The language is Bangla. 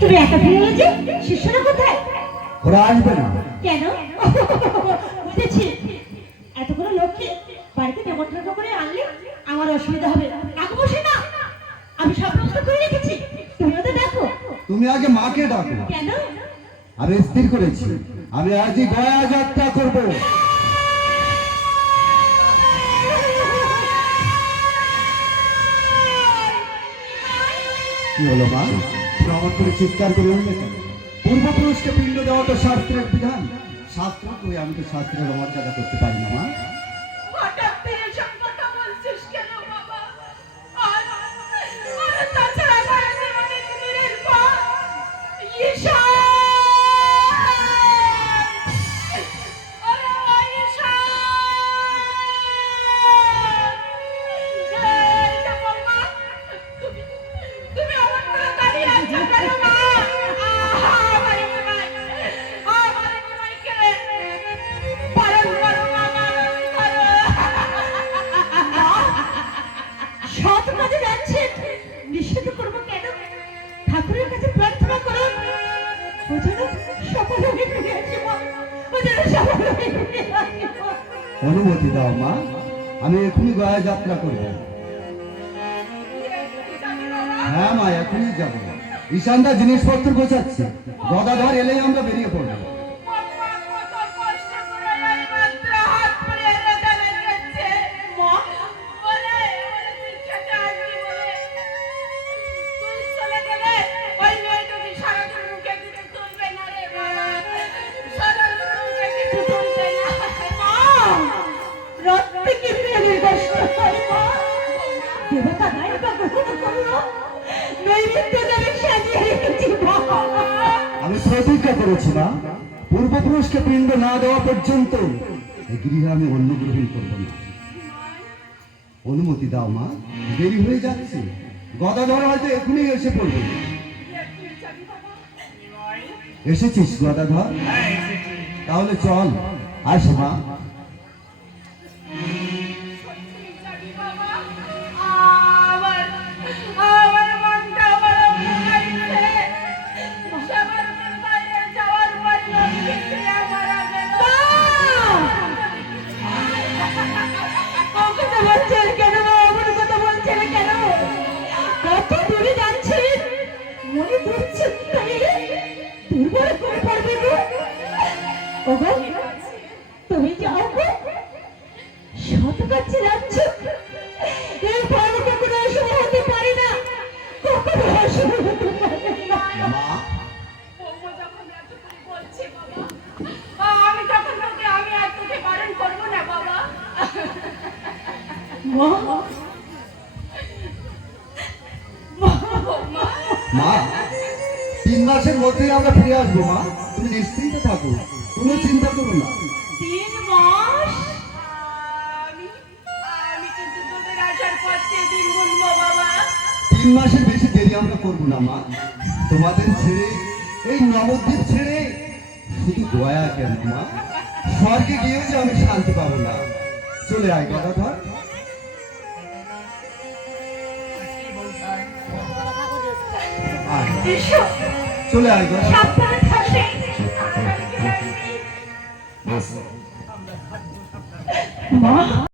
তুমি একা ফিরে যে শিষ্যরা কোথায়? ওরা আসবে না। কেন? বুঝেছি, এতগুলো লোককে বাড়িতে নেমন্ত্রণ করে আনলে আমার অসুবিধা হবে। আগে বসে না, আমি সব ব্যবস্থা করে রেখেছি, তুমি ওদের দেখো। তুমি আগে মাকে ডাকো। কেন? আমি স্থির করেছি আমি আজই গয়া যাত্রা করব। কি হলো মা, প্রমাণ করে চিৎকার করে উঠলে কেন? পূর্বপুরুষকে পিণ্ড দেওয়া তো শাস্ত্রের বিধান। শাস্ত্র কই, আমি তো শাস্ত্রের অমর্যাদা করতে পারি না মা। হঠাৎ এসব কথা বলছিস কেন বাবা? আর তাছাড়া আমার জীবনে দিনের পর ঈশান! ওরে ঈশান! এই যে বৌমা, তুমি আমার করে দাঁড়িয়ে আছো কেন মা? আমারে নিমাই, আমারে নিমাই কে পালন করো মা, পালন করো। সৎ কাজে যাচ্ছেন, নিষেধ করবো কেন? ঠাকুরের কাছে প্রার্থনা করুন, ও যেন সফল হয়ে ফিরে আসে মা, ও যেন সফল হয়ে ফিরে আসে মা। অনুমতি দাও মা, আমি এখনই গয়া যাত্রা করব। হ্যাঁ মা, এখনই যাব। ঈশানদা জিনিসপত্র গোছাচ্ছে, গদাধর এলেই আমরা বেরিয়ে পড়বো। দেবতা নায়িকা গ্রহণ করলো, নৈবেদ্য দেবে সাজিয়ে রেখেছি বাবা। আমি প্রতিজ্ঞা করেছি না, পূর্বপুরুষকে পিণ্ড না দেওয়া পর্যন্ত এই গৃহে আমি অন্ন গ্রহণ করবো না। অনুমতি দাও মা, দেরি হয়ে যাচ্ছে, গদাধর হয়তো এখনই এসে পড়বে। এসেছিস গদাধর? তাহলে চল, আস মা। কেন অমন কথা বলছেন কেন? কত দূরে যাচ্ছেন, মনে দুশ্চিন্তায় দুর্বল হয়ে পড়বে গো। ওগো, তুমি যাও গো, শত কাছে যাচ্ছ, এর পর কখনো অশুভ হতে পারে না, কখনো অশুভ হতে পারে না। বৌমা যখন এত করে বলছে বাবা, আমি তখন তোকে আমি আর তোকে বারণ করবো না বাবা। মা, 3 মাসের মধ্যেই আমরা ফিরে আসবো মা, তুমি নিশ্চিন্তে থাকো, কোনো চিন্তা করো না। 3 মাস? আমি কিন্তু তোদের আসার পর 3 গুনবো বাবা। 3 মাসের বেশি দেরি আমরা করবো না মা। তোমাদের ছেড়ে, এই নবদ্বীপ ছেড়ে শুধু গয়া কেন মা, স্বর্গে গিয়েও যে আমি শান্তি পাবো না। চলে আয় গদাধর। চলে আয় গদাধর। সাবধানে থাকবে। মা